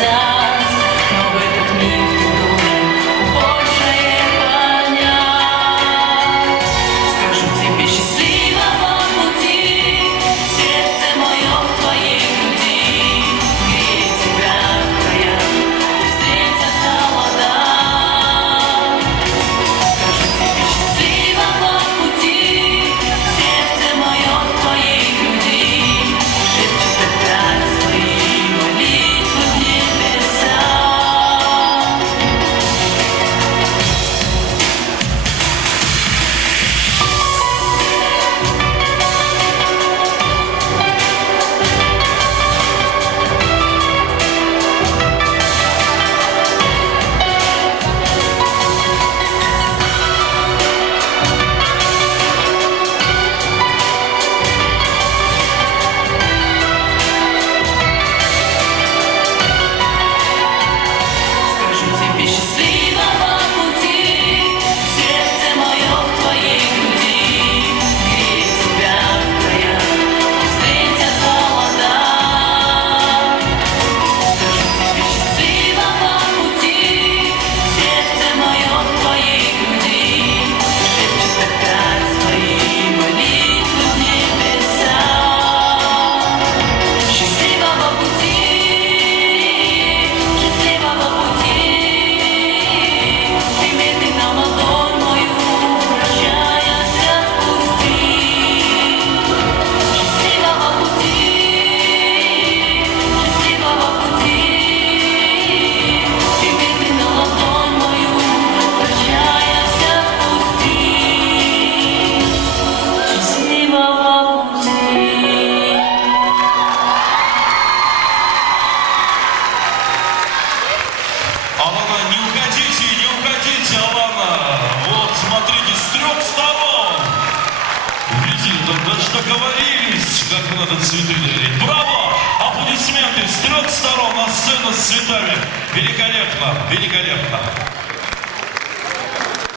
сказать, но в этот миг ты должен больше понять. Скажу тебе счастливого пути, сердце мое в твоей груди, греет тебя твоя, встретят холода. Скажу тебе счастливого пути, сердце мое в твоей груди, шепчет опять свои молитвы в небеса. Скажу тебе счастливого пути, сердце мое в твоей груди, греет тебя твоя, встретят холода. Скажу тебе счастливого пути, сердце мое в твоей груди, шепчет опять свои молитвы в небеса. Счастливого пути, счастливого пути, прими ты на ладонь мою, прощаясь, отпусти. Счастливого пути, прими ты на ладонь мою, прощаясь, отпусти. Счастливого пути. Алана, не уходите, Алана. Вот, смотрите, с 3 сторон. Видите, там даже договорились, как надо цветы дарить. Браво! Аплодисменты с 3 сторон на сцену с цветами. Великолепно, великолепно.